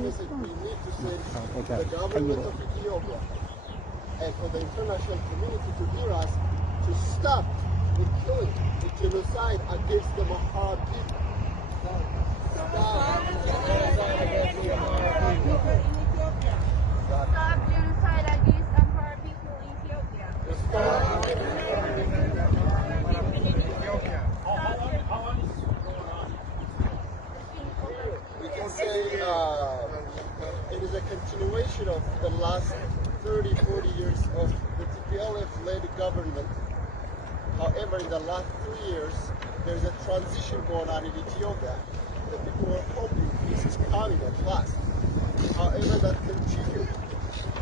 message we need to send to the government of Ethiopia and for the international community to hear us to stop the killing, the genocide against the Amhara people. Stop genocide against the Amhara people in Ethiopia. Stop genocide against Amhara people in Ethiopia. Stop genocide against Amhara people in Ethiopia. How long is this going on? We can say it is a continuation of the last 30, 40 years of the TPLF-led government. However, in the last 3 years, there's a transition going on in Ethiopia. The people were hoping peace is coming at last. However, that continued.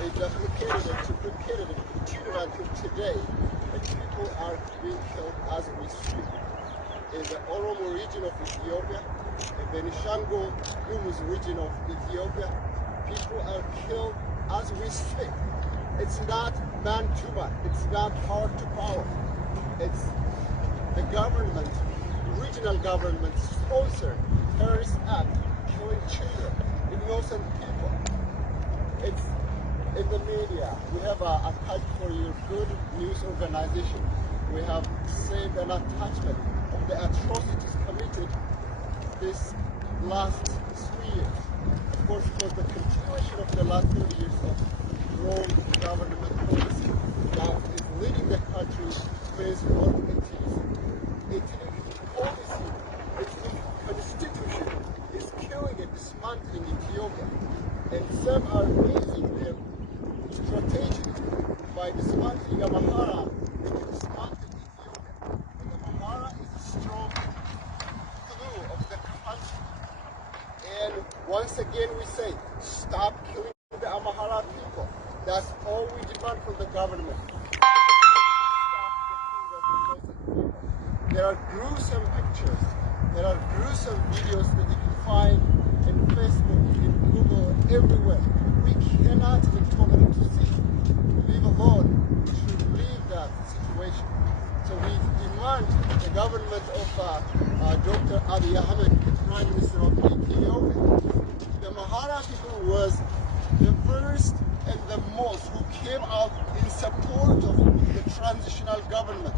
It duplicated and duplicated and continued until today. And people are being killed as we speak. In the Oromo region of Ethiopia, the Benishangul Gumuz region of Ethiopia, people are killed as we speak. It's not man to man. It's not hard to power. It's the government, regional government sponsored terrorist act, killing children, innocent people. It's in the media. We have a touch for your good news organization. We have saved an attachment of the atrocities committed this last 3 years. Of course, it was the continuation of the last 30 years of wrong government policy that is leading the country towards what it is. Its policy, its constitution is killing and dismantling Ethiopia. And some are raising their strategy by dismantling Amhara and dismantling Ethiopia. And Amhara is a strong glue of the country. And once again we say, stop killing the Amhara people. That's all we demand from the government. There are gruesome pictures, there are gruesome videos that you can find in Facebook, in Google, everywhere. We cannot be tolerant to see. Leave alone, we should leave that situation. So we demand the government of Dr. Abiy Ahmed, the Prime Minister of Ethiopia. The Amhara people was the first and the most who came out in support of the transitional government,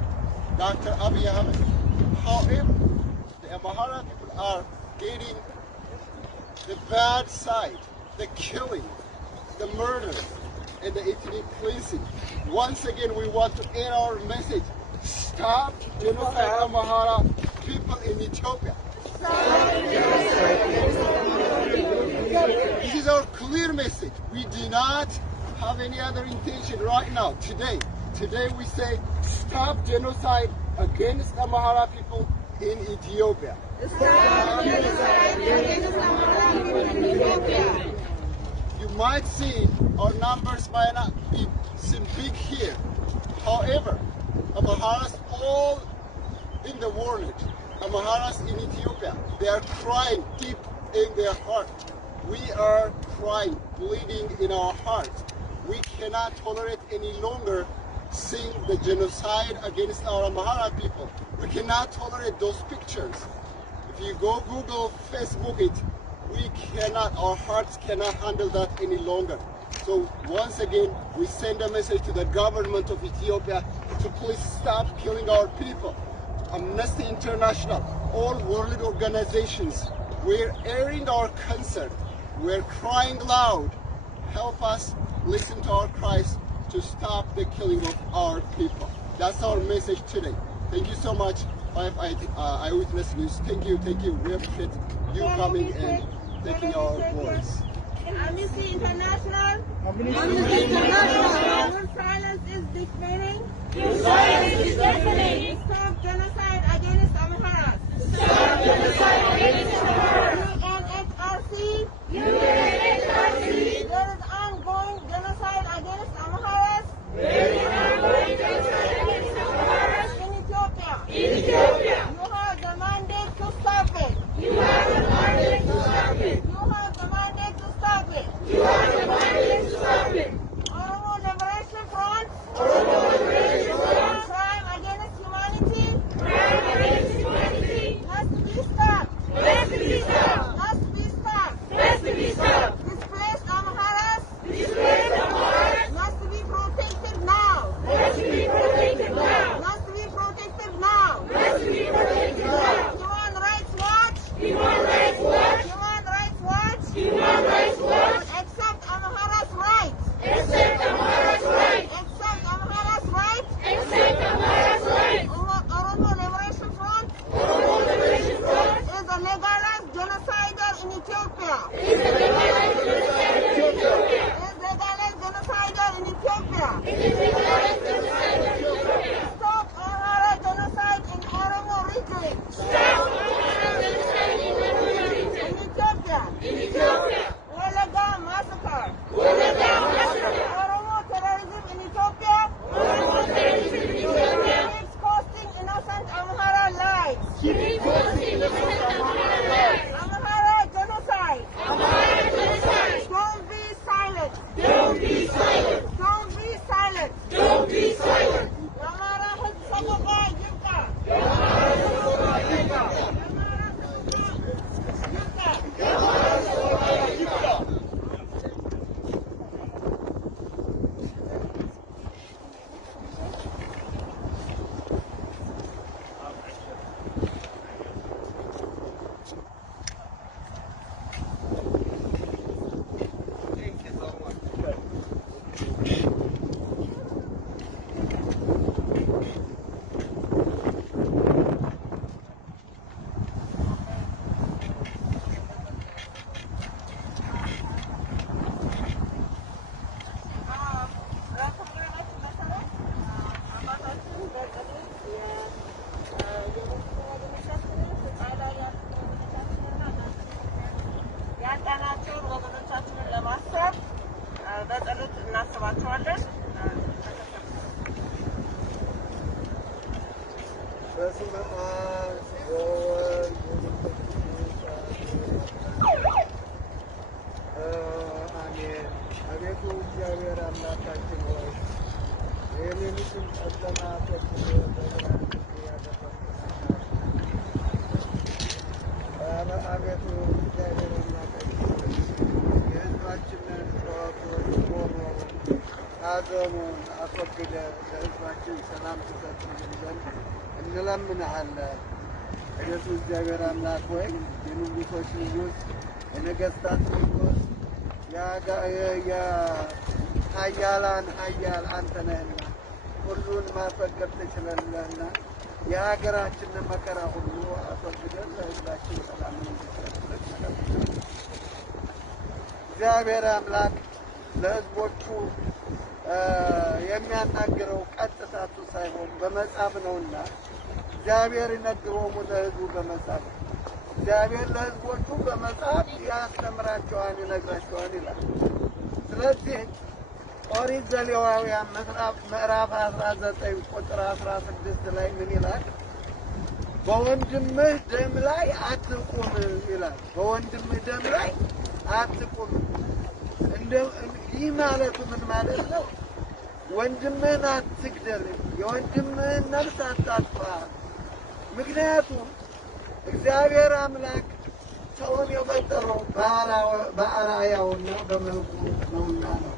Dr. Abiy Ahmed. However, the Amhara people are getting the bad side, the killing, the murder, and the ethnic cleansing. Once again, we want to air our message. Stop genocide Amhara people in Ethiopia. Stop genocide Ethiopia. This is our clear message. We do not have any other intention right now, today. Today we say, stop genocide against Amhara people in Ethiopia. Stop genocide against Amhara people in Ethiopia. You might see our numbers might not be seen big here. However, Amharas all in the world, Amharas in Ethiopia, they are crying deep in their heart. We are crying, bleeding in our hearts. We cannot tolerate any longer seeing the genocide against our Amhara people. We cannot tolerate those pictures. If you go Google, Facebook it, we cannot, our hearts cannot handle that any longer. So once again, we send a message to the government of Ethiopia to please stop killing our people. Amnesty International, all world organizations, we're airing our concern. We're crying loud. Help us listen to our cries to stop the killing of our people. That's our message today. Thank you so much, Eyewitness News. Thank you. We appreciate you coming and taking our voice. Amnesty International. Your silence is deafening. Your silence is deafening. Stop genocide against Amharas. Stop genocide against Amharas. UNHRC. There is ongoing genocide against Amharas. In Ethiopia. You have the mandate to stop it. You have the mandate to stop it. Oromo Liberation Front. Crime against humanity. Has to be stopped. እናስባቸዋለን። በስመ አብ ወወልድ አሜን። አቤቱ እግዚአብሔር አምላካችን ሆይ የሌሊቱን ጨለማ ተወግዶ በብርሃን ያደረግህ አቤቱ እግዚአብሔር አምላካችን የሕዝባችንን ጩኸቱን፣ ሮሮውን፣ ሐዘኑን አስወግደህ ለሕዝባችን ሰላም ትሰጥልን ዘንድ እንለምንሃለን። አቤቱ እግዚአብሔር አምላክ ሆይ የንጉሶች ንጉሥ የነገሥታት ንጉሥ የኃያላን ኃያል አንተ ነህና ሁሉን ማስወገድ ትችላለህና የሀገራችንን መከራ ሁሉ አስወግደን ለሕዝባችን ሰላም እንድትሰጥልን እግዚአብሔር አምላክ ለሕዝቦቹ የሚያናግረው ቀጥታ እሱ ሳይሆን በመጽሐፍ ነውና እግዚአብሔር ይነግሮሙ ለሕዝቡ በመጽሐፍ እግዚአብሔር ለሕዝቦቹ በመጽሐፍ ያስተምራቸዋል፣ ይነግራቸዋል ይላል። ስለዚህ ኦሪት ዘሌዋውያን ምዕራፍ 19 ቁጥር 16 ላይ ምን ይላል? በወንድምህ ደም ላይ አትቁም ይላል። በወንድምህ ደም ላይ አትቁም። ይህ ማለቱ ምን ማለት ነው? ወንድምህን አትግደል፣ የወንድምህን ነፍስ አታጥፋ። ምክንያቱም እግዚአብሔር አምላክ ሰውን የፈጠረው በአርአያውና በመልኩ ነውና ነው።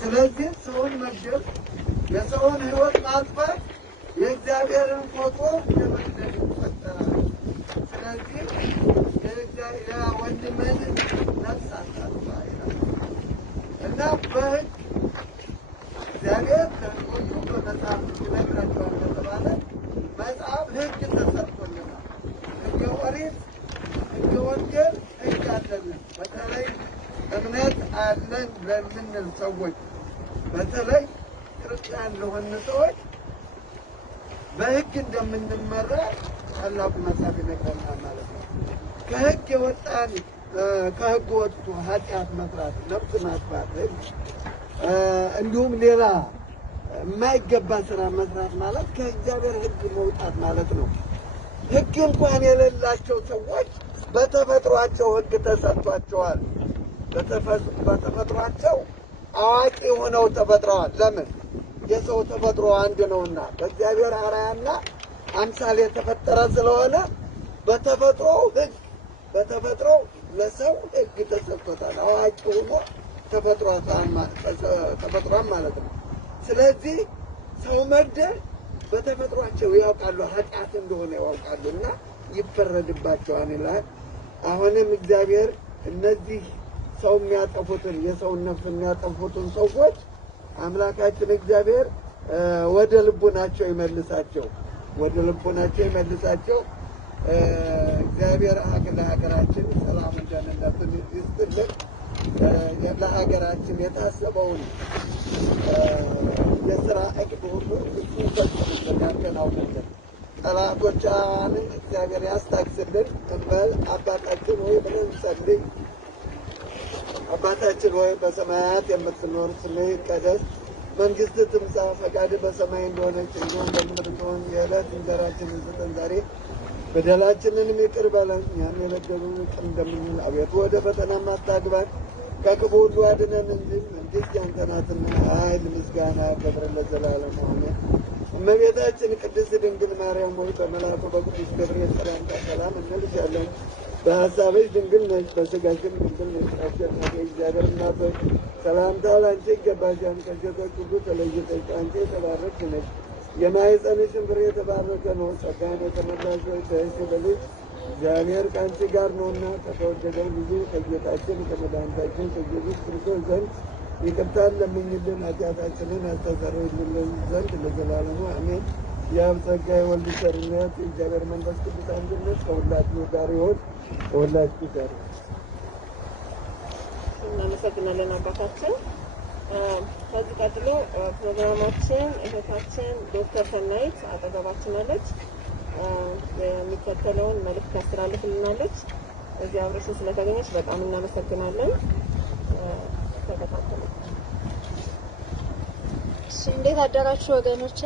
ስለዚህ ሰውን መግደል፣ የሰውን ሕይወት ማጥፋት የእግዚአብሔርን ፎቶ የመግደል ይቆጠራል። ስለዚህ የወንድምህን ነፍስ አታጥፋ ይላል እና በሕግ እግዚአብሔር ለሕዝቦቹ በመጽሐፍ ይነግራቸዋል ከተባለ መጽሐፍ ሕግ ተሰርቶልናል። ሕገ ኦሪት፣ ሕገ ወንጌል ሕግ አለልን። በተለይ እምነት አለን ለምንል ሰዎች፣ በተለይ ክርስቲያን ለሆን ሰዎች በሕግ እንደምንመራ ታላቁ መጽሐፍ ይነግረናል ማለት ነው። ከሕግ የወጣን ከሕግ ወጥቶ ኃጢአት መስራት፣ ነፍስ ማጥፋት፣ ሕግ እንዲሁም ሌላ የማይገባ ስራ መስራት ማለት ከእግዚአብሔር ሕግ መውጣት ማለት ነው። ሕግ እንኳን የሌላቸው ሰዎች በተፈጥሯቸው ሕግ ተሰጥቷቸዋል። በተፈጥሯቸው አዋቂ ሆነው ተፈጥረዋል። ለምን? የሰው ተፈጥሮ አንድ ነውና በእግዚአብሔር አርአያና አምሳል የተፈጠረ ስለሆነ በተፈጥሮ ለሰው ሕግ ተሰጥቶታል። አዋቂ ሆኖ ተፈጥሯን ማለት ነው። ስለዚህ ሰው መግደል በተፈጥሯቸው ያውቃሉ፣ ኃጢአት እንደሆነ ያውቃሉ እና ይፈረድባቸዋል ይላል። አሁንም እግዚአብሔር እነዚህ ሰው የሚያጠፉትን የሰውን ነፍስ የሚያጠፉትን ሰዎች አምላካችን እግዚአብሔር ወደ ልቡናቸው ይመልሳቸው፣ ወደ ልቡናቸው ይመልሳቸው። እግዚአብሔር ለሀገራችን ሰላም ደህንነትን ይስጥልን። ለሀገራችን የታሰበውን የስራ እቅድ ሁሉ እሱ ይፈጽምልን፣ ያከናውንልን። ጠላቶቿንም እግዚአብሔር ያስታግስልን። አባታችን ሆይ ብለን እንጸልይ። አባታችን ሆይ በሰማያት የምትኖር ስምህ ይቀደስ፣ መንግሥትህ ትምጣ፣ ፈቃድህ በሰማይ እንደሆነች እንዲሁም በምድር ትሁን። የዕለት እንጀራችንን ስጠን ዛሬ፣ በደላችንንም ይቅር በለን እኛም የበደሉንን ይቅር እንደምንል፣ አቤቱ ወደ ፈተናም አታግባን ከክፉ ሁሉ አድነን እንጂ መንግሥት ያንተ ናትና ኃይል፣ ምስጋና፣ ክብር ለዘላለሙ አሜን። እመቤታችን ቅድስት ድንግል ማርያም ሆይ በመልአኩ በቅዱስ ገብርኤል ሰላምታ ሰላም እንልሻለን። በሐሳብሽ ድንግል ነሽ፣ በሥጋሽም ድንግል ነሽ። አሸናፊ እግዚአብሔር እናት ሆይ ሰላምታ ለአንቺ ይገባሻል። ከሴቶች ሁሉ ተለይተሽ አንቺ የተባረክሽ ነሽ፣ የማኅፀንሽም ፍሬ የተባረከ ነው። ጸጋን የተመላሽ ሆይ ደስ ይበልሽ፣ እግዚአብሔር ከአንቺ ጋር ነውና ከተወደደው ልጁ ከጌታችን ከመድኃኒታችን ከኢየሱስ ክርስቶስ ዘንድ ይቅርታን ለምኝልን ኃጢአታችንን ያስተሰርይልን ዘንድ ለዘላለሙ አሜን። የአብ ጸጋ የወልድ ቸርነት የእግዚአብሔር መንፈስ ቅዱስ አንድነት ከሁላችሁ ጋር ይሁን፣ ከሁላችሁ ጋር ይሁን። እናመሰግናለን አባታችን። ከዚህ ቀጥሎ ፕሮግራማችን እህታችን ዶክተር ሰናይት አጠገባችን አለች። የሚከተለውን መልዕክት ታስተላልፍልናለች። እዚህ አብረሽን ስለተገኘች በጣም እናመሰግናለን። ተከታተሉ። እንዴት አደራችሁ ወገኖቼ?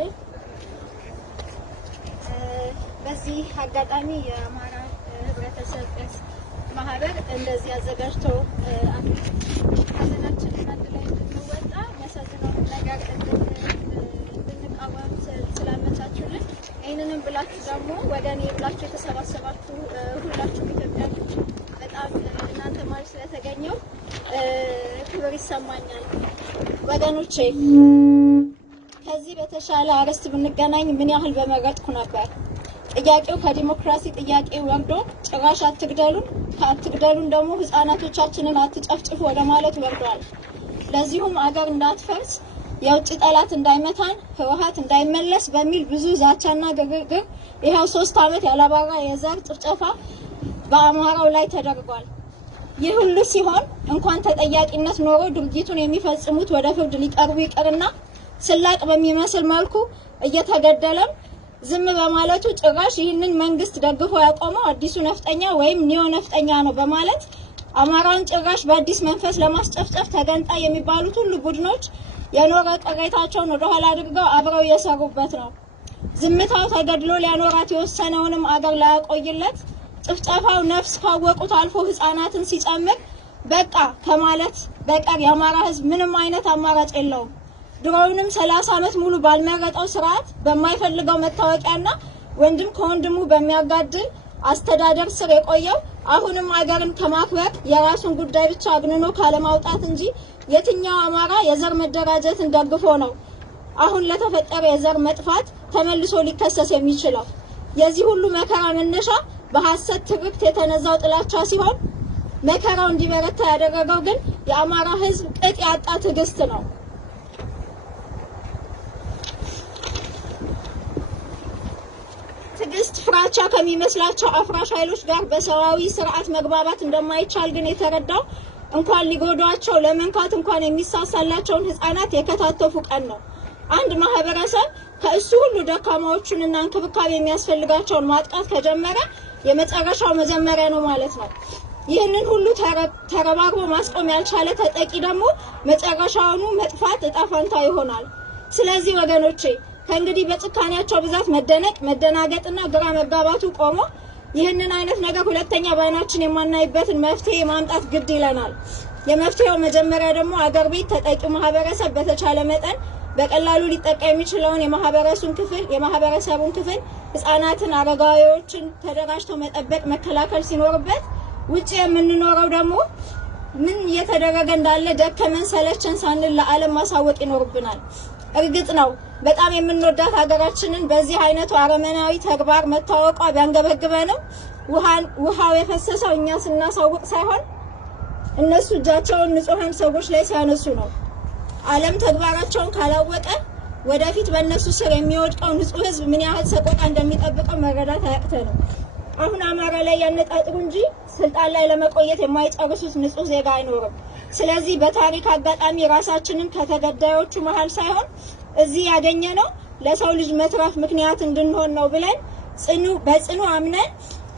በዚህ አጋጣሚ የአማራ ህብረተሰብ ማህበር እንደዚህ አዘጋጅቶ ሀዘናችንን አንድ ላይ እንድንወጣ የሚያሳዝነውን ነገር እንድንቃወም ስላመቻቹልን ይህንንም ብላችሁ ደግሞ ወገኔ ብላችሁ የተሰባሰባችሁ ሁላችሁም ኢትዮጵያኖች በጣም እናንተ ማለት ስለተገኘው ክብር ይሰማኛል ወገኖቼ። ከዚህ በተሻለ አርዕስት ብንገናኝ ምን ያህል በመረጥኩ ነበር። ጥያቄው ከዲሞክራሲ ጥያቄ ወርዶ ጭራሽ አትግደሉን ደግሞ ህፃናቶቻችንን አትጨፍጭፉ ወደ ማለት ወርዷል። ለዚሁም አገር እንዳትፈርስ፣ የውጭ ጠላት እንዳይመታን፣ ህወሓት እንዳይመለስ በሚል ብዙ ዛቻና ግርግር ይኸው 3 ዓመት ያላባራ የዘር ጭፍጨፋ በአማራው ላይ ተደርጓል። ይህ ሁሉ ሲሆን እንኳን ተጠያቂነት ኖሮ ድርጊቱን የሚፈጽሙት ወደ ፍርድ ሊቀርቡ ይቅርና ስላቅ በሚመስል መልኩ እየተገደለም ዝም በማለቱ ጭራሽ ይህንን መንግስት ደግፎ ያቆመው አዲሱ ነፍጠኛ ወይም ኒዮ ነፍጠኛ ነው በማለት አማራውን ጭራሽ በአዲስ መንፈስ ለማስጨፍጨፍ ተገንጣይ የሚባሉት ሁሉ ቡድኖች የኖረ ቅሬታቸውን ወደ ኋላ አድርገው አብረው እየሰሩበት ነው። ዝምታው ተገድሎ ሊያኖራት የወሰነውንም አገር ላያቆይለት ጭፍጨፋው ነፍስ ካወቁት አልፎ ህፃናትን ሲጨምር በቃ ከማለት በቀር የአማራ ህዝብ ምንም አይነት አማራጭ የለውም። ድሮውንም 30 ዓመት ሙሉ ባልመረጠው ስርዓት በማይፈልገው መታወቂያና ወንድም ከወንድሙ በሚያጋድል አስተዳደር ስር የቆየው አሁንም አገርን ከማክበር የራሱን ጉዳይ ብቻ አግንኖ ካለማውጣት እንጂ የትኛው አማራ የዘር መደራጀትን ደግፎ ነው አሁን ለተፈጠረ የዘር መጥፋት ተመልሶ ሊከሰስ የሚችለው? የዚህ ሁሉ መከራ መነሻ በሐሰት ትርክት የተነዛው ጥላቻ ሲሆን መከራው እንዲበረታ ያደረገው ግን የአማራ ህዝብ ቅጥ ያጣ ትዕግስት ነው። ትዕግስት ፍራቻ ከሚመስላቸው አፍራሽ ኃይሎች ጋር በሰዋዊ ስርዓት መግባባት እንደማይቻል ግን የተረዳው እንኳን ሊጎዷቸው ለመንካት እንኳን የሚሳሳላቸውን ህፃናት የከታተፉ ቀን ነው። አንድ ማህበረሰብ ከእሱ ሁሉ ደካማዎቹንና እንክብካቤ የሚያስፈልጋቸውን ማጥቃት ከጀመረ የመጨረሻው መጀመሪያ ነው ማለት ነው። ይህንን ሁሉ ተረባርቦ ማስቆም ያልቻለ ተጠቂ ደግሞ መጨረሻውኑ መጥፋት እጣ ፈንታ ይሆናል። ስለዚህ ወገኖቼ ከእንግዲህ በጭካኔያቸው ብዛት መደናገጥና ግራ መጋባቱ ቆሞ ይህንን አይነት ነገር ሁለተኛ ባይናችን የማናይበትን መፍትሄ ማምጣት ግድ ይለናል። የመፍትሄው መጀመሪያ ደግሞ አገር ቤት ተጠቂው ማህበረሰብ በተቻለ መጠን በቀላሉ ሊጠቃ የሚችለውን የማህበረሰቡን ክፍል ህፃናትን፣ አረጋዊዎችን ተደራጅቶ መጠበቅ መከላከል ሲኖርበት ውጪ የምንኖረው ደግሞ ምን እየተደረገ እንዳለ ደከመን ሰለቸን ሳንል ለዓለም ማሳወቅ ይኖርብናል። እርግጥ ነው በጣም የምንወዳት ሀገራችንን በዚህ አይነቱ አረመናዊ ተግባር መታወቋ ቢያንገበግበንም ውሃው የፈሰሰው እኛ ስናሳውቅ ሳይሆን እነሱ እጃቸውን ንጹሃን ሰዎች ላይ ሲያነሱ ነው። ዓለም ተግባራቸውን ካላወቀ ወደፊት በእነሱ ስር የሚወድቀው ንጹህ ህዝብ ምን ያህል ሰቆቃ እንደሚጠብቀው መረዳት አያቅተንም። አሁን አማራ ላይ ያነጣጥሩ እንጂ ስልጣን ላይ ለመቆየት የማይጨርሱት ንጹህ ዜጋ አይኖርም። ስለዚህ በታሪክ አጋጣሚ ራሳችንን ከተገዳዮቹ መሃል ሳይሆን እዚህ ያገኘነው ለሰው ልጅ መትረፍ ምክንያት እንድንሆን ነው ብለን በጽኑ አምነን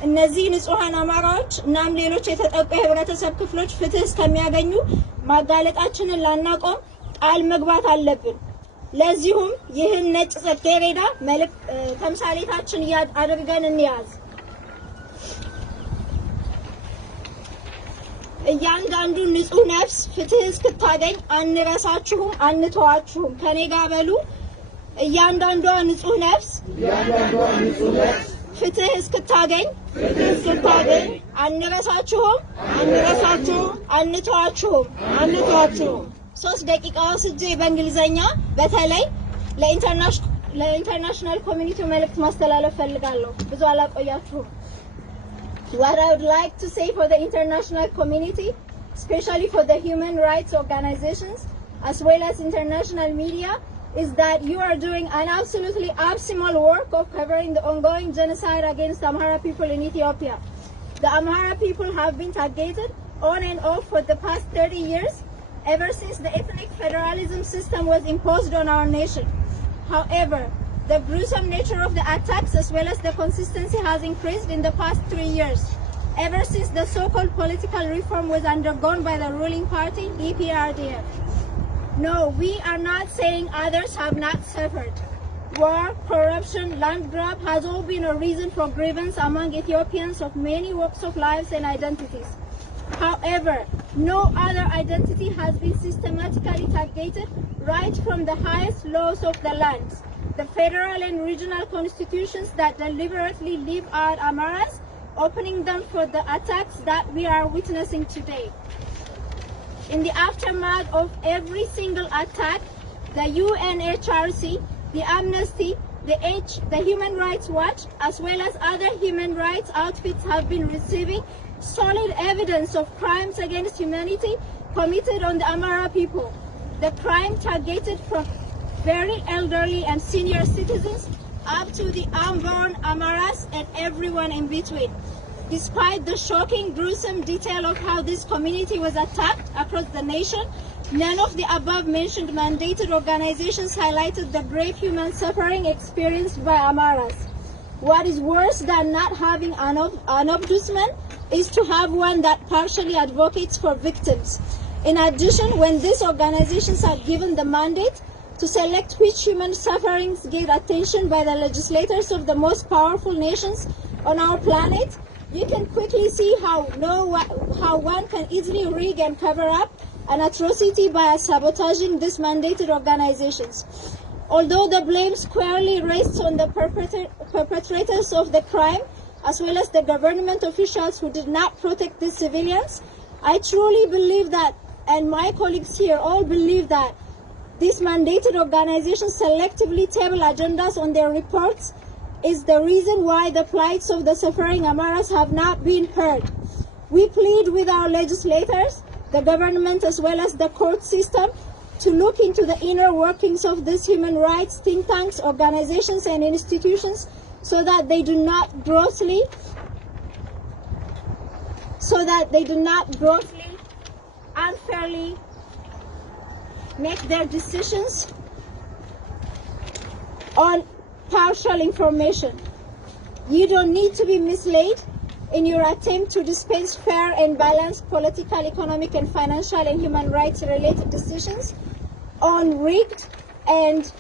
እነዚህ ንጹሃን አማራዎች እናም ሌሎች የተጠቁ የህብረተሰብ ክፍሎች ፍትህ እስከሚያገኙ ማጋለጣችንን ላናቆም ቃል መግባት አለብን። ለዚሁም ይህን ነጭ ጽጌረዳ ተምሳሌታችን አድርገን እንያዝ። እያንዳንዱ ንጹህ ነፍስ ፍትህ እስክታገኝ አንረሳችሁም፣ አንተዋችሁም። ከኔ ጋር በሉ። እያንዳንዷ ንጹህ ነፍስ ፍትህ እስክታገኝ አንረሳችሁም፣ አንተዋችሁም። 3 ደቂቃ ወስጄ በእንግሊዘኛ በተለይ ለኢንተርናሽናል ኮሚኒቲ መልእክት ማስተላለፍ ፈልጋለሁ። ብዙ አላቆያችሁም። What I would like to say for the international community, especially for the human rights organizations, as well as international media, is that you are doing an absolutely abysmal work of covering the ongoing genocide against the Amhara people in Ethiopia. The Amhara people have been targeted on and off for the past 30 years, ever since the ethnic federalism system was imposed on our nation. However, the gruesome nature of the attacks as well as the consistency has increased in the past 3 years, ever since the so-called political reform was undergone by the ruling party, EPRDF. No, we are not saying others have not suffered. War, corruption, land grab has all been a reason for grievance among Ethiopians of many walks of lives and identities. However, no other identity has been systematically targeted right from the highest laws of the land, the federal and regional constitutions that deliberately leave out Amharas, opening them for the attacks that we are witnessing today. In the aftermath of every single attack, the UNHRC, the Amnesty, the Human Rights Watch, as well as other human rights outfits have been receiving solid evidence of crimes against humanity committed on the Amhara people. The crime targeted from very elderly and senior citizens up to the unborn Amharas and everyone in between. Despite the shocking, gruesome detail of how this community was attacked across the nation, none of the above-mentioned mandated organizations highlighted the grave human suffering experienced by Amharas. What is worse than not having an ombudsman is to have one that partially advocates for victims. In addition, when these organizations are given the mandate to select which human sufferings get attention by the legislators of the most powerful nations on our planet, you can quickly see how one can easily rig and cover up an atrocity by sabotaging these mandated organizations. Although the blame squarely rests on the perpetrators of the crime, as well as the government officials who did not protect these civilians, I truly believe that, and my colleagues here all believe that, these mandated organizations selectively table agendas on their reports is the reason why the plights of the suffering Amharas have not been heard. We plead with our legislators, the government, as well as the court system to look into the inner workings of these human rights think tanks, organizations, and institutions so that they do not grossly unfairly make their decisions on partial information. You don't need to be misled in your attempt to dispense fair and balanced political, economic, and financial and human rights related decisions on rigged and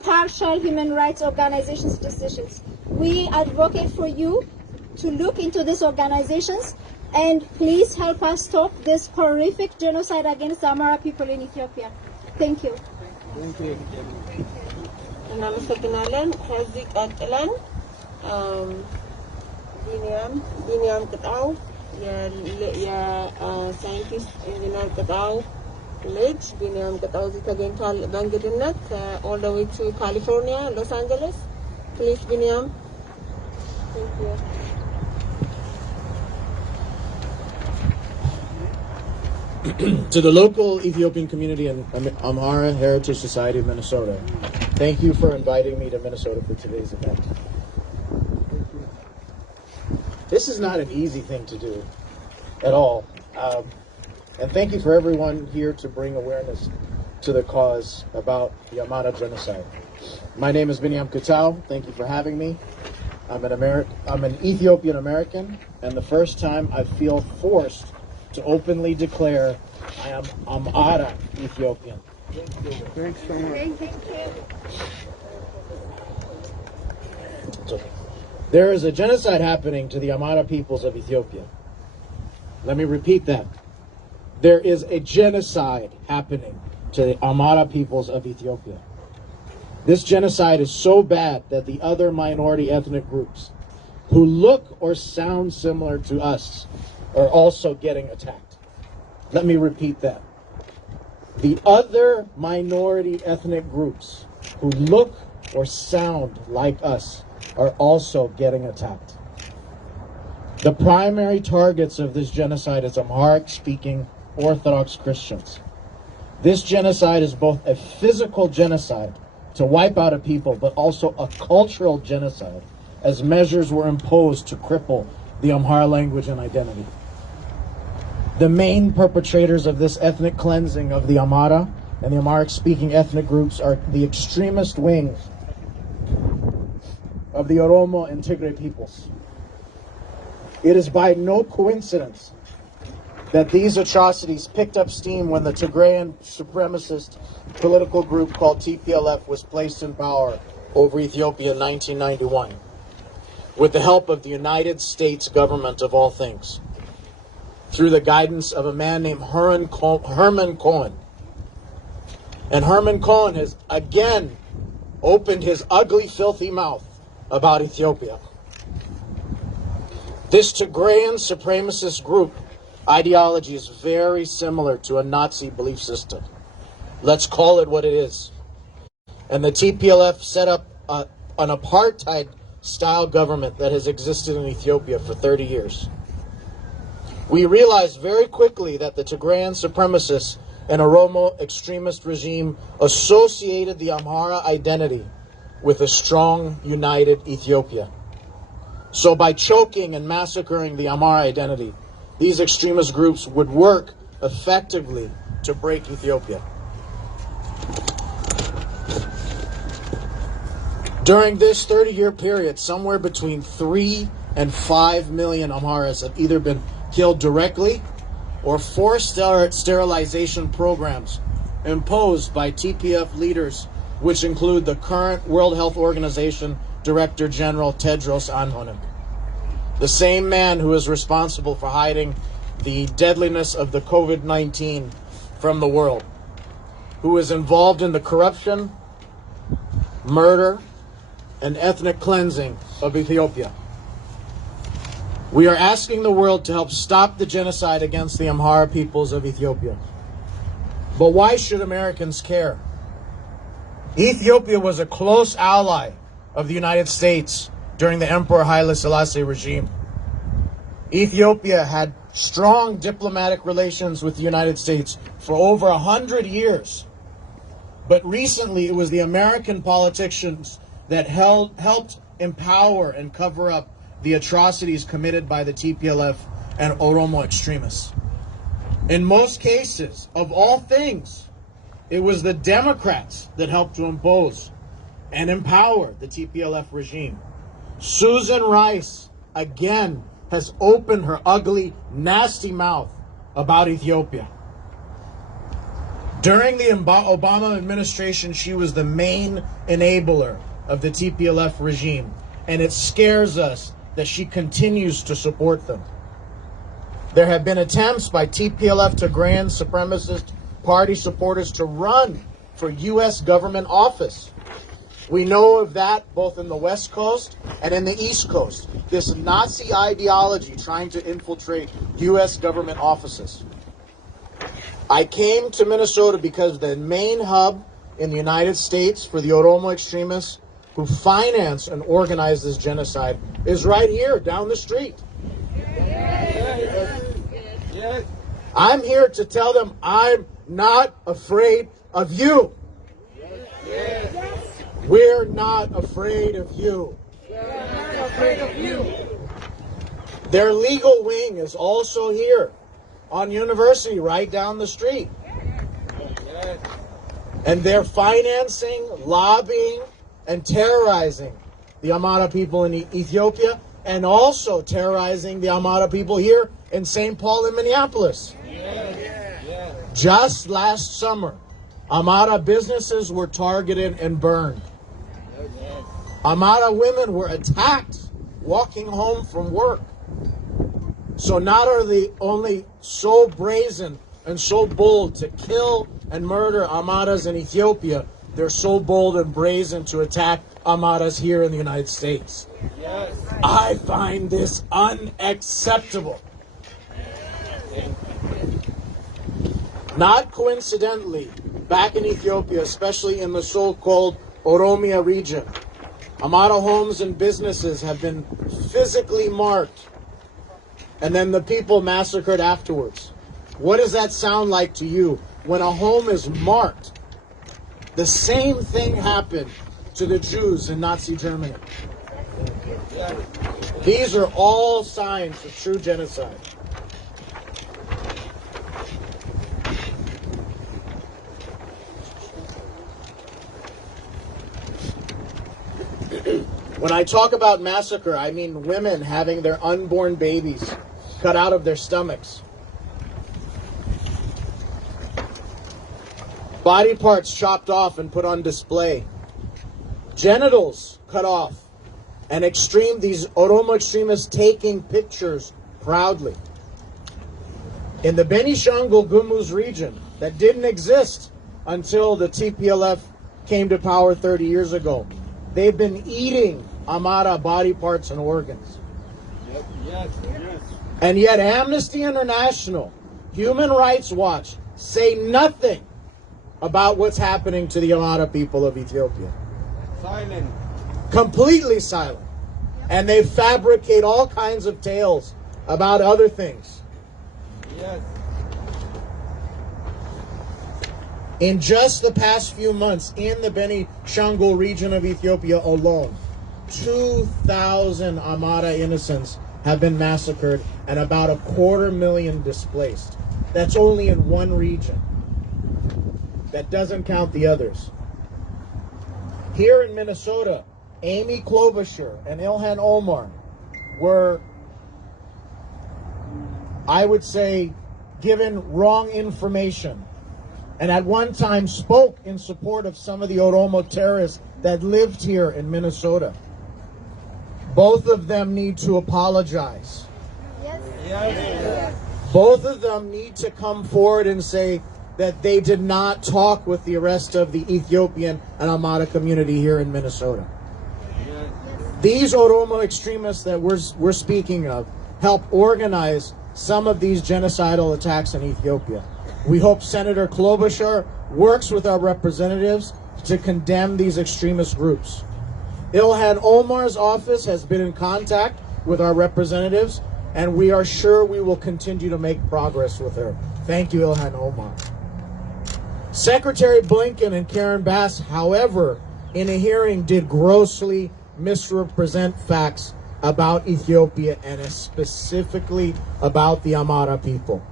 partial human rights organizations' decisions. We advocate for you to look into these organizations and please help us stop this horrific genocide against the Amhara people in Ethiopia. Thank you. Thank you. እናመሰግናለን። ከዚህ ቀጥለን ቢኒያም ቅጣው የሳይንቲስት ኢንጂነር ቅጣው ልጅ ቢኒያም ቅጣው እዚህ ተገኝቷል በእንግድነት ኦል ዘ ዌይ ቱ ካሊፎርኒያ ሎስ አንጀለስ። ፕሊዝ ቢኒያም። Thank you. To the local Ethiopian community in Amhara Heritage Society of Minnesota, thank you for inviting me to Minnesota for today's event. This is not an easy thing to do at all. And thank you for everyone here to bring awareness to the cause about the Amhara genocide. My name is Binyam Katau. Thank you for having me. I'm an Ethiopian American, and the first time I feel forced to openly declare I am Amhara Ethiopian. Thanks so much. So, there is a genocide happening to the Amhara peoples of Ethiopia. Let me repeat that. There is a genocide happening to the Amhara peoples of Ethiopia. This genocide is so bad that the other minority ethnic groups who look or sound similar to us are also getting attacked. Let me repeat that. The other minority ethnic groups who look or sound like us are also getting attacked. The primary targets of this genocide is Amharic-speaking Orthodox Christians. This genocide is both a physical genocide to wipe out a people, but also a cultural genocide, as measures were imposed to cripple the Amhara language and identity. The main perpetrators of this ethnic cleansing of the Amhara and the Amharic-speaking ethnic groups are the extremist wings of the Oromo and Tigray peoples. It is by no coincidence that these atrocities picked up steam when the Tigrayan supremacist political group called TPLF was placed in power over Ethiopia in 1991 with the help of the United States government of all things, through the guidance of a man named Herman Cohen. And Herman Cohen has again opened his ugly, filthy mouth about Ethiopia. This Tigrayan supremacist group ideology is very similar to a Nazi belief system. Let's call it what it is. And the TPLF set up an apartheid-style government that has existed in Ethiopia for 30 years. We realized very quickly that the Tigrayan supremacists and Oromo extremist regime associated the Amhara identity with a strong, united Ethiopia. So by choking and massacring the Amhara identity, these extremist groups would work effectively to break Ethiopia. During this 30-year period, somewhere between 3 and 5 million Amharas have either been killed directly or forced sterilization programs imposed by TPF leaders, which include the current World Health Organization Director General Tedros Adhanom, the same man who is responsible for hiding the deadliness of the COVID-19 from the world, who is involved in the corruption, murder, and ethnic cleansing of Ethiopia. We are asking the world to help stop the genocide against the Amhara peoples of Ethiopia. But why should Americans care? Ethiopia was a close ally of the United States during the Emperor Haile Selassie regime. Ethiopia had strong diplomatic relations with the United States for over 100 years. But recently it was the American politicians that helped empower and cover up the atrocities committed by the TPLF and Oromo extremists. In most cases, of all things, it was the Democrats that helped to impose and empower the TPLF regime. Susan Rice, again, has opened her ugly, nasty mouth about Ethiopia. During the Obama administration, she was the main enabler of the TPLF regime, and it scares us that she continues to support them. There have been attempts by TPLF Tigrayan supremacist party supporters to run for U.S. government office. We know of that both in the West Coast and in the East Coast, this Nazi ideology trying to infiltrate U.S. government offices. I came to Minnesota because the main hub in the United States for the Oromo extremists who finance and organize this genocide is right here down the street. I'm here to tell them I'm not afraid of you. We're not afraid of you. Their legal wing is also here on University right down the street. And they're financing, lobbying, and terrorizing the Amhara people in Ethiopia, and also terrorizing the Amhara people here in St. Paul and Minneapolis. Just last summer, Amhara businesses were targeted and burned. Amhara women were attacked walking home from work. So not are they only so brazen and so bold to kill and murder Amharas in Ethiopia, they're so bold and brazen to attack Amharas here in the United States. I find this unacceptable. Not coincidentally, back in Ethiopia, especially in the so-called Oromia region, Amhara homes and businesses have been physically marked, and then the people massacred afterwards. What does that sound like to you? When a home is marked, the same thing happened to the Jews in Nazi Germany. These are all signs of true genocide. When I talk about massacre, I mean women having their unborn babies cut out of their stomachs, body parts chopped off and put on display, genitals cut off, and these Oromo extremists taking pictures proudly. In the Benishangul Gumuz region that didn't exist until the TPLF came to power 30 years ago, they've been eating Amhara body parts and organs. Yes. And yet Amnesty International, Human Rights Watch say nothing about what's happening to the Amhara people of Ethiopia. Silent. Completely silent. And they fabricate all kinds of tales about other things. Yes. In just the past few months, in the Benishangul region of Ethiopia alone, 2,000 Amhara innocents have been massacred and about 250,000 displaced. That's only in one region. That doesn't count the others. Here in Minnesota, Amy Klobuchar and Ilhan Omar were, I would say, given wrong information, and at one time spoke in support of some of the Oromo terrorists that lived here in Minnesota. Both of them need to apologize. Yes. Both of them need to come forward and say that they did not talk with the rest of the Ethiopian and Amhara community here in Minnesota. Yes. These Oromo extremists that we're speaking of help organize some of these genocidal attacks in Ethiopia. We hope Senator Klobuchar works with our representatives to condemn these extremist groups. Ilhan Omar's office has been in contact with our representatives, and we are sure we will continue to make progress with her. Thank you, Ilhan Omar. Secretary Blinken and Karen Bass, however, in a hearing did grossly misrepresent facts about Ethiopia and specifically about the Amhara people.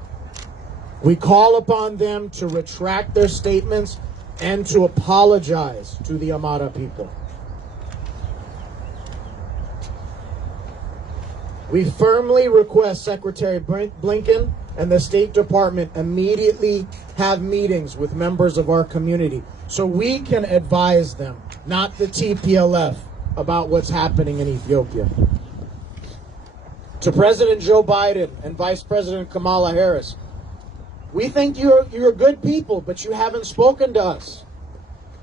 We call upon them to retract their statements and to apologize to the Amhara people. We firmly request Secretary Blinken and the State Department immediately have meetings with members of our community so we can advise them, not the TPLF, about what's happening in Ethiopia. To President Joe Biden and Vice President Kamala Harris, we think you're good people, but you haven't spoken to us.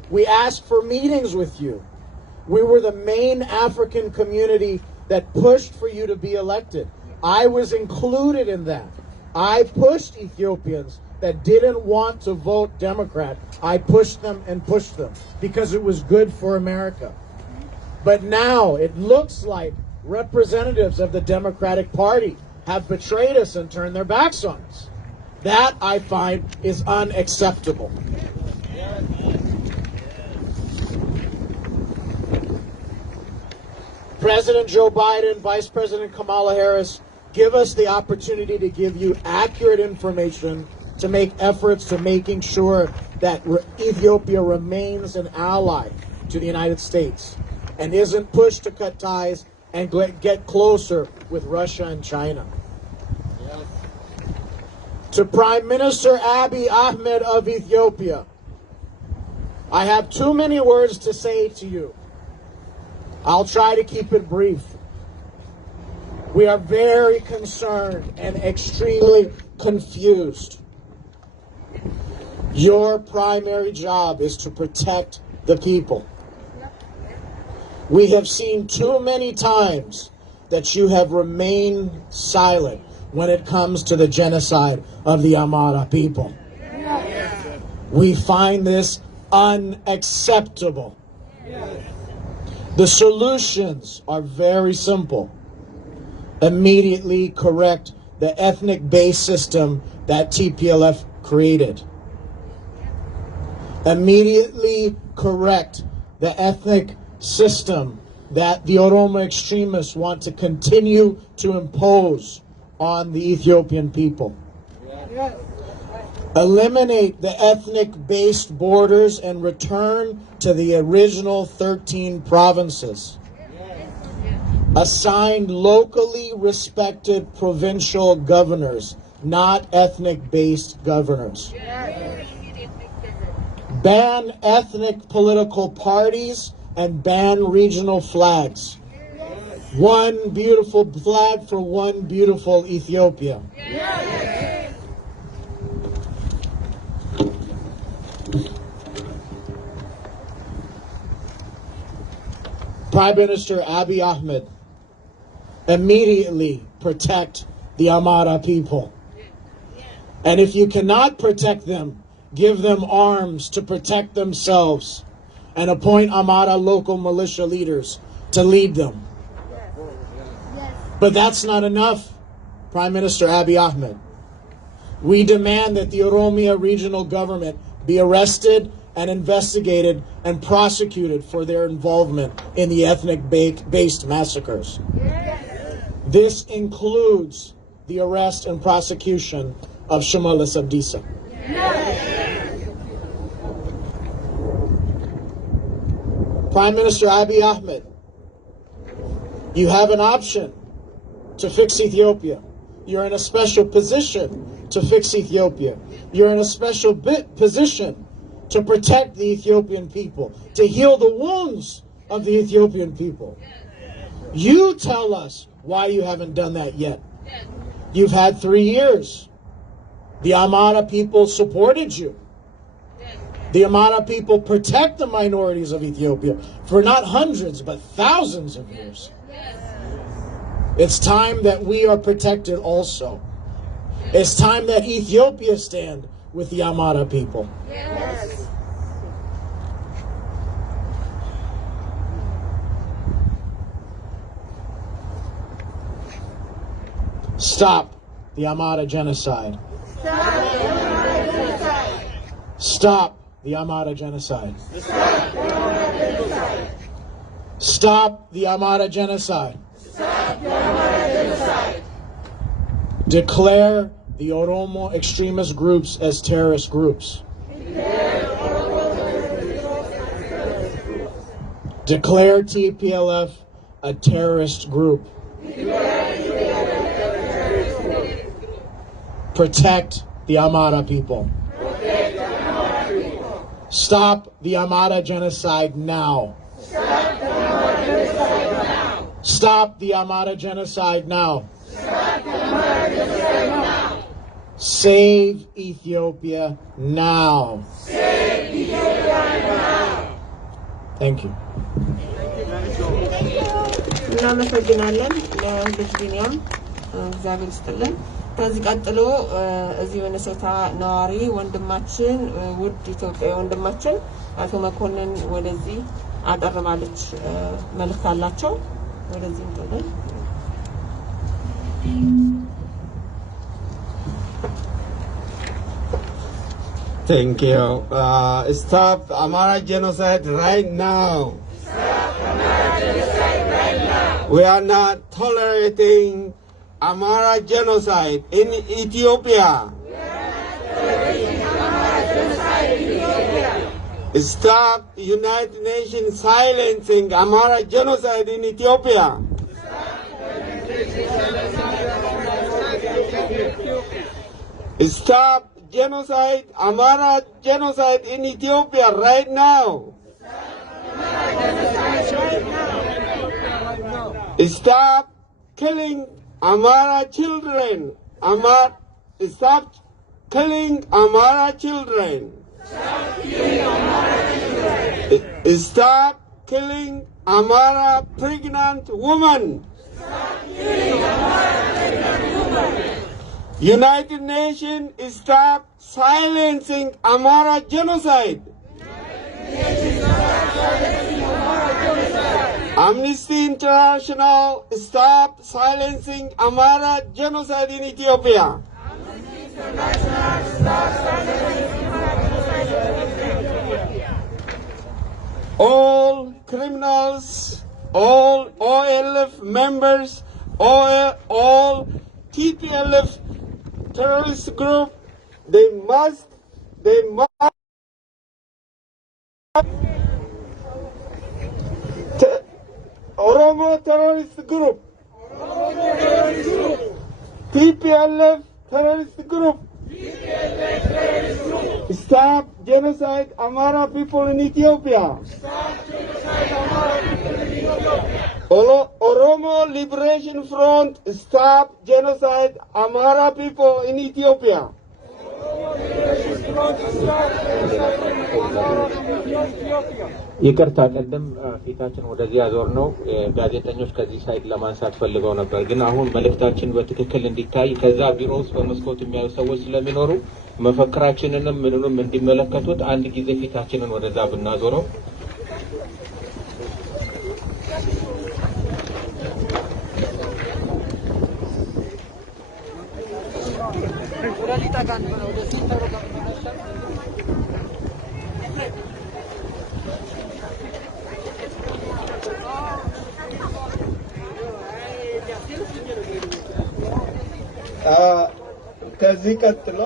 We asked for meetings with you. We were the main African community that pushed for you to be elected. I was included in that. I pushed Ethiopians that didn't want to vote Democrat. I pushed them because it was good for America. But now it looks like representatives of the Democratic Party have betrayed us and turned their backs on us. That, I find, is unacceptable. President Joe Biden, Vice President Kamala Harris, give us the opportunity to give you accurate information to make efforts to making sure that Ethiopia remains an ally to the United States and isn't pushed to cut ties and get closer with Russia and China. Yes. To Prime Minister Abiy Ahmed of Ethiopia, I have too many words to say to you. I'll try to keep it brief. We are very concerned and extremely confused. Your primary job is to protect the people. We have seen too many times that you have remained silent when it comes to the genocide of the Amhara people. We find this unacceptable. The solutions are very simple. Immediately correct the ethnic-based system that TPLF created. Immediately correct the ethnic system that the Oromo extremists want to continue to impose on the Ethiopian people. Eliminate the ethnic-based borders and return to the original 13 provinces. Assign locally respected provincial governors, not ethnic-based governors. ban ethnic political parties, and ban regional flags. One beautiful flag for one beautiful Ethiopia. Prime Minister Abiy Ahmed, immediately protect the Amhara people. And if you cannot protect them, give them arms to protect themselves and appoint Amhara local militia leaders to lead them. But that's not enough, Prime Minister Abiy Ahmed. We demand that the Oromia regional government be arrested and investigated and prosecuted for their involvement in the ethnic-based massacres. This includes the arrest and prosecution of Shimalis Abdisa. Prime Minister Abiy Ahmed, you have an option to fix Ethiopia. You're in a special position to fix Ethiopia. You're in a special position to protect the Ethiopian people, to heal the wounds of the Ethiopian people. You tell us why you haven't done that yet. You've had 3 years. The Amhara people supported you. The Amhara people protect the minorities of Ethiopia for not hundreds, but thousands of years. It's time that we are protected also. It's time that Ethiopia stand with the Amhara people. Yes. Stop the Amhara genocide. Stop the Amhara genocide. Stop the Amhara genocide. Stop the Amhara genocide. Stop the Amhara genocide. Stop the Amhara genocide. Declare the Oromo extremist groups as terrorist groups. Declare TPLF a terrorist group. Protect the Amhara people. Stop the Amhara genocide now. Stop the Amhara genocide now. Stop the Amhara genocide now. Stop the Amhara genocide now. Save Ethiopia now. Save Ethiopia now. Thank you. እናመሰግናለን ለልጅ ቢኒያም እግዚአብሔር ይስጥልን። ከዚህ ቀጥሎ እዚህ ሚኒሶታ ነዋሪ ወንድማችን ውድ ኢትዮጵያዊ ወንድማችን አቶ መኮንን ወደዚህ አጠር ባለች መልእክት አላቸው። ወደዚህ እንጠለን። Thank you. Stop Amhara genocide right now. Stop Amhara genocide right now. We are not tolerating Amhara genocide in Ethiopia. Stop United Nations silencing Amhara genocide in Ethiopia. Stop genocide, Amhara genocide in Ethiopia right now. Stop killing Amhara children. Stop killing Amhara children. Stop killing Amhara pregnant women. United Nations, stop silencing Amhara genocide. Amnesty International, stop silencing Amhara genocide in Ethiopia. All criminals, all OLF members, all TPLF terrorist group, they must Oromo terrorist group, TPLF terrorist group, Stop genocide Amhara people in Ethiopia. Oromo Liberation Front, stop genocide Amhara people in Ethiopia. ይቅርታ ቀደም ፊታችን ወደዚህ አዞር ነው ጋዜጠኞች ከዚህ ሳይድ ለማንሳት ፈልገው ነበር ግን አሁን መልእክታችን በትክክል እንዲታይ ከዛ ቢሮ ውስጥ በመስኮት የሚያዩ ሰዎች ስለሚኖሩ መፈክራችንንም ምንንም እንዲመለከቱት አንድ ጊዜ ፊታችንን ወደዛ ብናዞረው ከዚህ ቀጥሎ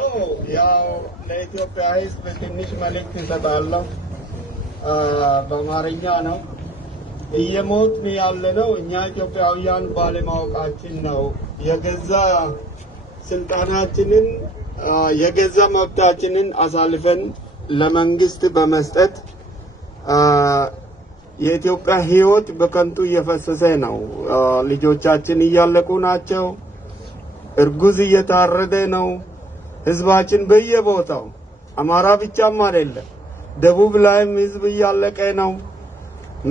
ያው ለኢትዮጵያ ሕዝብ ትንሽ መልእክት እሰጣለሁ። በአማርኛ ነው። እየሞትን ያለነው እኛ ኢትዮጵያውያን ባለማወቃችን ነው። የገዛ ስልጣናችንን የገዛ መብታችንን አሳልፈን ለመንግስት በመስጠት የኢትዮጵያ ሕይወት በከንቱ እየፈሰሰ ነው። ልጆቻችን እያለቁ ናቸው። እርጉዝ እየታረደ ነው። ህዝባችን በየቦታው አማራ ብቻም አይደለም፣ ደቡብ ላይም ህዝብ እያለቀ ነው።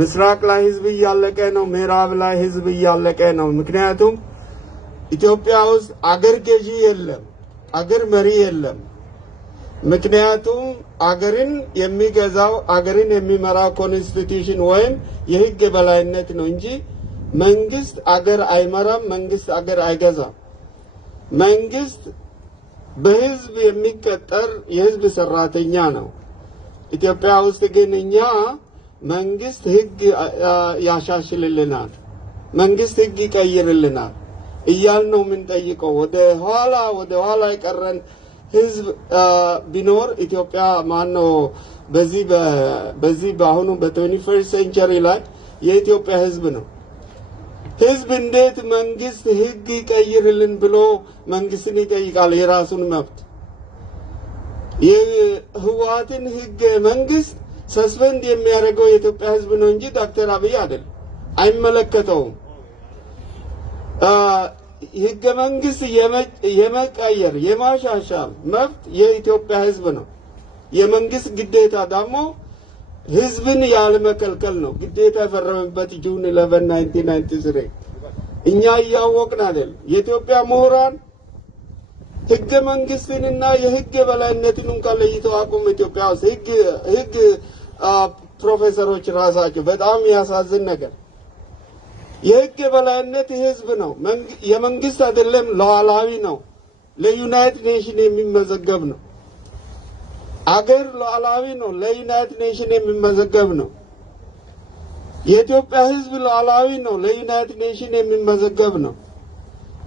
ምስራቅ ላይ ህዝብ እያለቀ ነው። ምዕራብ ላይ ህዝብ እያለቀ ነው። ምክንያቱም ኢትዮጵያ ውስጥ አገር ገዢ የለም፣ አገር መሪ የለም። ምክንያቱም አገርን የሚገዛው አገርን የሚመራው ኮንስቲቱሽን ወይም የህግ የበላይነት ነው እንጂ መንግስት አገር አይመራም፣ መንግስት አገር አይገዛም። መንግስት በህዝብ የሚቀጠር የህዝብ ሰራተኛ ነው። ኢትዮጵያ ውስጥ ግን እኛ መንግስት ህግ ያሻሽልልናል፣ መንግስት ህግ ይቀይርልናል እያልን ነው የምንጠይቀው። ወደ ኋላ የቀረን ህዝብ ቢኖር ኢትዮጵያ ማነው በዚህ በአሁኑ በ21st ሴንቸሪ ላይ የኢትዮጵያ ህዝብ ነው። ህዝብ እንዴት መንግስት ህግ ይቀይርልን ብሎ መንግስትን ይጠይቃል? የራሱን መብት የህወሓትን ህግ መንግስት ሰስፔንድ የሚያደርገው የኢትዮጵያ ህዝብ ነው እንጂ ዶክተር አብይ አይደል፣ አይመለከተውም። ህገ መንግስት የመቀየር የማሻሻል መብት የኢትዮጵያ ህዝብ ነው። የመንግስት ግዴታ ደግሞ ህዝብን ያለመከልከል ነው። ግዴታ የፈረመበት ጁን 11 1993 እኛ እያወቅን አይደል? የኢትዮጵያ ምሁራን ህገ መንግስትንና የህግ የበላይነትን እንኳን ለይተው አቁም። ኢትዮጵያ ውስጥ ህግ ፕሮፌሰሮች ራሳቸው በጣም ያሳዝን ነገር። የህግ የበላይነት ህዝብ ነው፣ የመንግስት አይደለም፣ ሉዓላዊ ነው። ለዩናይትድ ኔሽን የሚመዘገብ ነው። አገር ሉዓላዊ ነው፣ ለዩናይትድ ኔሽን የሚመዘገብ ነው። የኢትዮጵያ ህዝብ ሉዓላዊ ነው፣ ለዩናይትድ ኔሽን የሚመዘገብ ነው።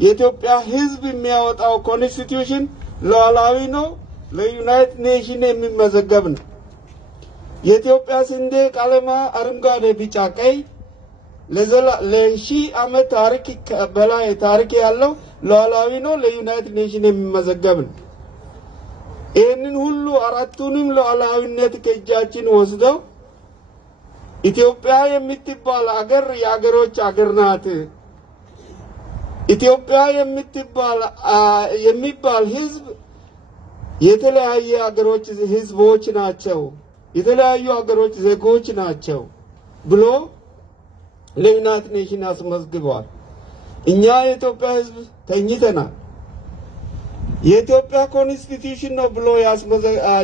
የኢትዮጵያ ህዝብ የሚያወጣው ኮንስቲቱሽን ሉዓላዊ ነው፣ ለዩናይትድ ኔሽን የሚመዘገብ ነው። የኢትዮጵያ ሰንደቅ ዓላማ አረንጓዴ፣ ቢጫ፣ ቀይ ለሺህ ዓመት ታሪክ በላይ ታሪክ ያለው ሉዓላዊ ነው፣ ለዩናይትድ ኔሽን የሚመዘገብ ነው። ይህንን ሁሉ አራቱንም ሉዓላዊነት ከእጃችን ወስደው ኢትዮጵያ የምትባል አገር የአገሮች አገር ናት። ኢትዮጵያ የሚባል ህዝብ የተለያየ አገሮች ህዝቦች ናቸው፣ የተለያዩ አገሮች ዜጎች ናቸው ብሎ ለዩናይትድ ኔሽን አስመዝግበዋል። እኛ የኢትዮጵያ ህዝብ ተኝተናል። የኢትዮጵያ ኮንስቲቱሽን ነው ብሎ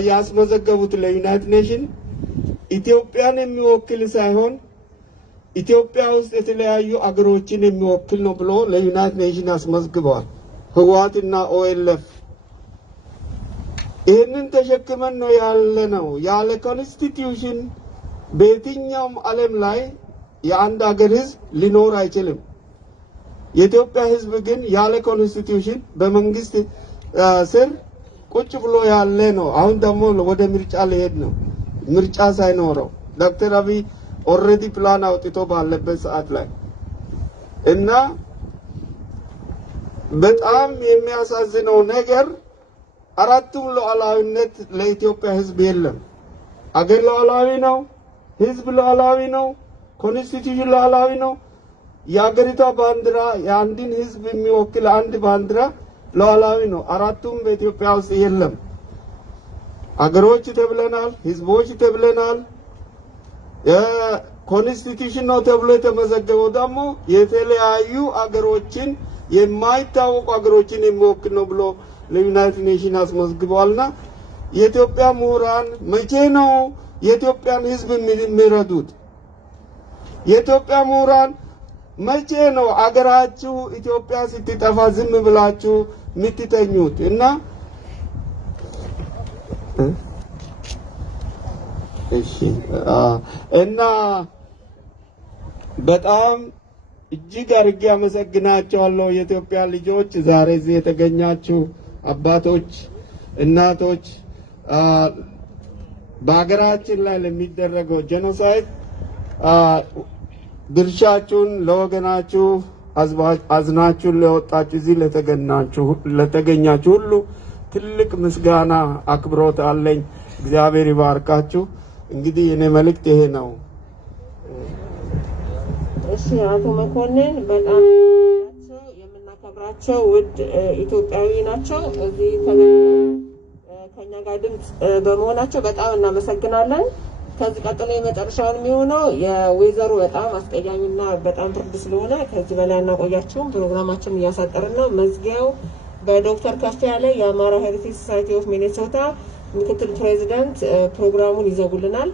ያስመዘገቡት ለዩናይትድ ኔሽን ኢትዮጵያን የሚወክል ሳይሆን ኢትዮጵያ ውስጥ የተለያዩ አገሮችን የሚወክል ነው ብሎ ለዩናይትድ ኔሽን አስመዝግበዋል። ህወሓትና ኦኤልኤፍ ይህንን ተሸክመን ነው ያለነው። ያለ ኮንስቲቱሽን በየትኛውም ዓለም ላይ የአንድ ሀገር ህዝብ ሊኖር አይችልም። የኢትዮጵያ ህዝብ ግን ያለ ኮንስቲቱሽን በመንግስት ስር ቁጭ ብሎ ያለ ነው። አሁን ደግሞ ወደ ምርጫ ሊሄድ ነው። ምርጫ ሳይኖረው ዶክተር አብይ ኦልሬዲ ፕላን አውጥቶ ባለበት ሰዓት ላይ እና በጣም የሚያሳዝነው ነገር አራቱም ሉዓላዊነት ለኢትዮጵያ ህዝብ የለም። አገር ሉዓላዊ ነው፣ ህዝብ ሉዓላዊ ነው፣ ኮንስቲቱሽን ሉዓላዊ ነው። የአገሪቷ ባንዲራ የአንድን ህዝብ የሚወክል አንድ ባንዲራ ሉዓላዊ ነው። አራቱም በኢትዮጵያ ውስጥ የለም። አገሮች ተብለናል፣ ህዝቦች ተብለናል። ኮንስቲቱሽን ነው ተብሎ የተመዘገበው ደግሞ የተለያዩ አገሮችን የማይታወቁ አገሮችን የሚወክል ነው ብሎ ለዩናይትድ ኔሽን አስመዝግቧልና የኢትዮጵያ ምሁራን መቼ ነው የኢትዮጵያን ህዝብ የሚረዱት? የኢትዮጵያ ምሁራን መቼ ነው አገራችሁ ኢትዮጵያ ስትጠፋ ዝም ብላችሁ የምትተኙት? እና በጣም እጅግ አድርጌ አመሰግናቸዋለሁ የኢትዮጵያ ልጆች፣ ዛሬ እዚህ የተገኛችሁ አባቶች፣ እናቶች በአገራችን ላይ ለሚደረገው ጄኖሳይድ ድርሻችሁን ለወገናችሁ አዝናችሁን ለወጣችሁ እዚህ ለተገኛችሁ ሁሉ ትልቅ ምስጋና አክብሮት አለኝ። እግዚአብሔር ይባርካችሁ። እንግዲህ የኔ መልእክት ይሄ ነው። እሺ አቶ መኮንን በጣም የምናከብራቸው ውድ ኢትዮጵያዊ ናቸው። እዚህ ከኛ ጋር ድምጽ በመሆናቸው በጣም እናመሰግናለን። ከዚህ ቀጥሎ የመጨረሻውን የሚሆነው የወይዘሮ በጣም አስቀያሚና በጣም ፍርድ ስለሆነ ከዚህ በላይ እናቆያቸውም። ፕሮግራማችን እያሳጠርን ነው። መዝጊያው በዶክተር ከፍ ያለ የአማራ ሄሪቴጅ ሶሳይቲ ኦፍ ሚኔሶታ ምክትል ፕሬዚዳንት ፕሮግራሙን ይዘጉልናል።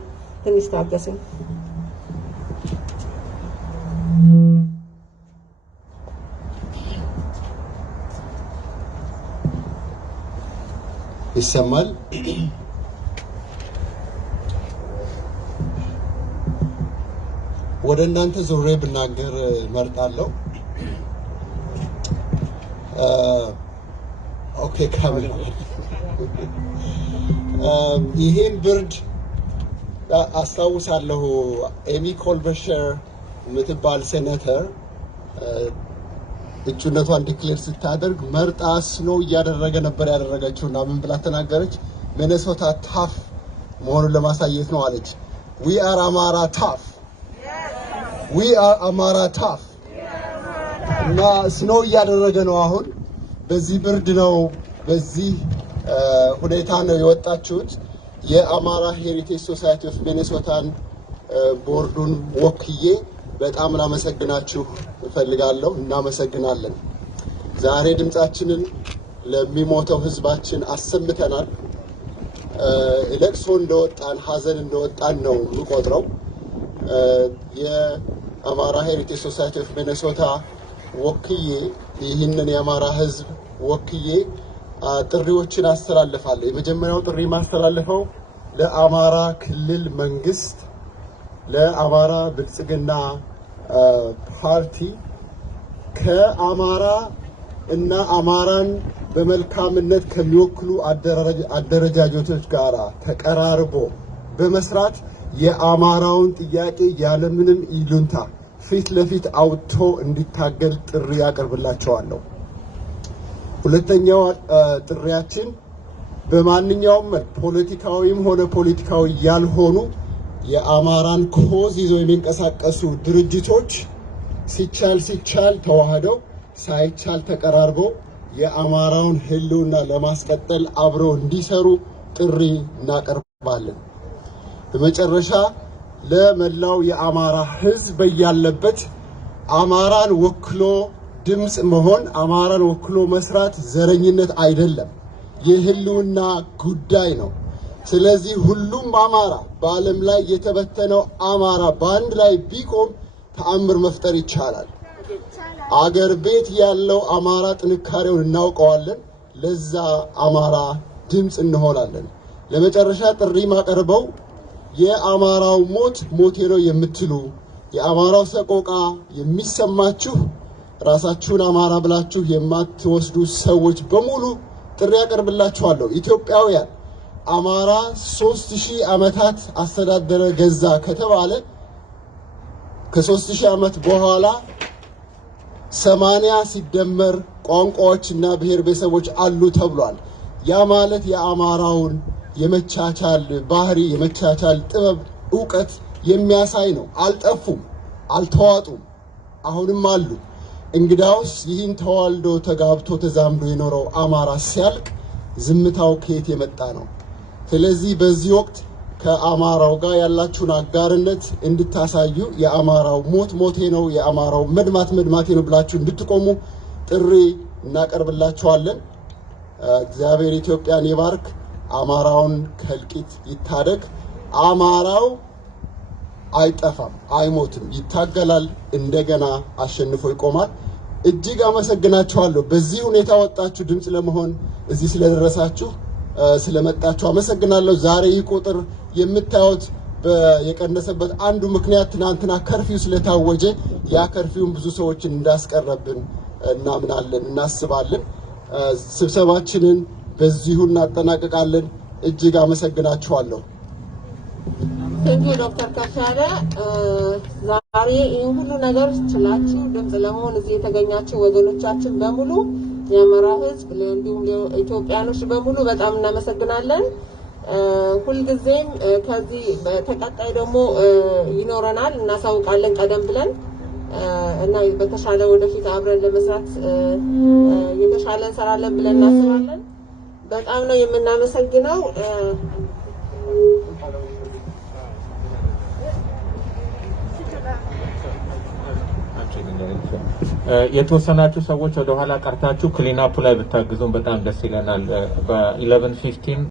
ትንሽ ታገሱ። ይሰማል? ወደ እናንተ ዞሬ ብናገር መርጣለሁ። ኦኬ ካሜራ ይሄን ብርድ አስታውሳለሁ። ኤሚ ኮልበሸር የምትባል ሴኔተር እጩነቷን ዲክሌር ስታደርግ መርጣ ስኖ እያደረገ ነበር ያደረገችው እና ምን ብላ ተናገረች? ሚኔሶታ ታፍ መሆኑን ለማሳየት ነው አለች። ዊ አር አማራ ታፍ፣ ዊ አር አማራ ታፍ። እና ስኖ እያደረገ ነው አሁን። በዚህ ብርድ ነው፣ በዚህ ሁኔታ ነው የወጣችሁት። የአማራ ሄሪቴጅ ሶሳይቲ ኦፍ ሚኔሶታን ቦርዱን ወክዬ በጣም ላመሰግናችሁ እፈልጋለሁ። እናመሰግናለን። ዛሬ ድምጻችንን ለሚሞተው ህዝባችን አሰምተናል። ለቅሶ እንደወጣን ሀዘን እንደወጣን ነው የምቆጥረው። የአማራ ሄሪቴጅ ሶሳይቲ ኦፍ ሚኔሶታ ወክዬ ይህንን የአማራ ህዝብ ወክዬ ጥሪዎችን አስተላልፋለሁ። የመጀመሪያው ጥሪ ማስተላልፈው ለአማራ ክልል መንግስት፣ ለአማራ ብልጽግና ፓርቲ ከአማራ እና አማራን በመልካምነት ከሚወክሉ አደረጃጀቶች ጋር ተቀራርቦ በመስራት የአማራውን ጥያቄ ያለምንም ይሉንታ ፊት ለፊት አውጥቶ እንዲታገል ጥሪ ያቀርብላቸዋለሁ። ሁለተኛው ጥሪያችን በማንኛውም ፖለቲካዊም ሆነ ፖለቲካዊ ያልሆኑ የአማራን ኮዝ ይዘው የሚንቀሳቀሱ ድርጅቶች ሲቻል ተዋህደው ሳይቻል ተቀራርበው የአማራውን ህልውና ለማስቀጠል አብረው እንዲሰሩ ጥሪ እናቀርባለን። በመጨረሻ ለመላው የአማራ ህዝብ ያለበት አማራን ወክሎ ድምጽ መሆን፣ አማራን ወክሎ መስራት ዘረኝነት አይደለም፣ የህልውና ጉዳይ ነው። ስለዚህ ሁሉም አማራ በዓለም ላይ የተበተነው አማራ በአንድ ላይ ቢቆም ተአምር መፍጠር ይቻላል። አገር ቤት ያለው አማራ ጥንካሬውን እናውቀዋለን። ለዛ አማራ ድምጽ እንሆናለን። ለመጨረሻ ጥሪ ማቀርበው የአማራው ሞት ሞቴ ነው የምትሉ የአማራው ሰቆቃ የሚሰማችሁ ራሳችሁን አማራ ብላችሁ የማትወስዱ ሰዎች በሙሉ ጥሪ ያቀርብላችኋለሁ። ኢትዮጵያውያን አማራ 3000 ዓመታት አስተዳደረ ገዛ ከተባለ ከ3000 ዓመት በኋላ 80 ሲደመር ቋንቋዎችና ብሔር ብሔረሰቦች አሉ ተብሏል። ያ ማለት የአማራውን የመቻቻል ባህሪ የመቻቻል ጥበብ ዕውቀት የሚያሳይ ነው። አልጠፉም፣ አልተዋጡም፣ አሁንም አሉ። እንግዳውስ ይህን ተዋልዶ ተጋብቶ ተዛምዶ የኖረው አማራ ሲያልቅ ዝምታው ከየት የመጣ ነው? ስለዚህ በዚህ ወቅት ከአማራው ጋር ያላችሁን አጋርነት እንድታሳዩ የአማራው ሞት ሞቴ ነው፣ የአማራው መድማት መድማቴ ነው ብላችሁ እንድትቆሙ ጥሪ እናቀርብላችኋለን። እግዚአብሔር ኢትዮጵያን ይባርክ፣ አማራውን ከእልቂት ይታደግ። አማራው አይጠፋም፣ አይሞትም፣ ይታገላል፣ እንደገና አሸንፎ ይቆማል። እጅግ አመሰግናችኋለሁ። በዚህ ሁኔታ ወጣችሁ ድምጽ ለመሆን እዚህ ስለደረሳችሁ ስለመጣችሁ አመሰግናለሁ። ዛሬ ይህ ቁጥር የምታዩት የቀነሰበት አንዱ ምክንያት ትናንትና ከርፊው ስለታወጀ ያ ከርፊውን ብዙ ሰዎችን እንዳስቀረብን እናምናለን፣ እናስባለን። ስብሰባችንን በዚሁ እናጠናቀቃለን። እጅግ አመሰግናችኋለሁ። ቴንኪው ዶክተር ከሻለ ዛሬ ይህን ሁሉ ነገር ችላችሁ ድምጽ ለመሆን እዚህ የተገኛችሁ ወገኖቻችን በሙሉ የአማራ ሕዝብ እንዲሁም ኢትዮጵያኖች በሙሉ በጣም እናመሰግናለን። ሁልጊዜም ከዚህ ተቀጣይ ደግሞ ይኖረናል፣ እናሳውቃለን ቀደም ብለን እና በተሻለ ወደፊት አብረን ለመስራት የተሻለ እንሰራለን ብለን እናስባለን። በጣም ነው የምናመሰግነው። የተወሰናችሁ ሰዎች ወደ ኋላ ቀርታችሁ ክሊን አፕ ላይ ብታግዙን በጣም ደስ ይለናል። በ11:15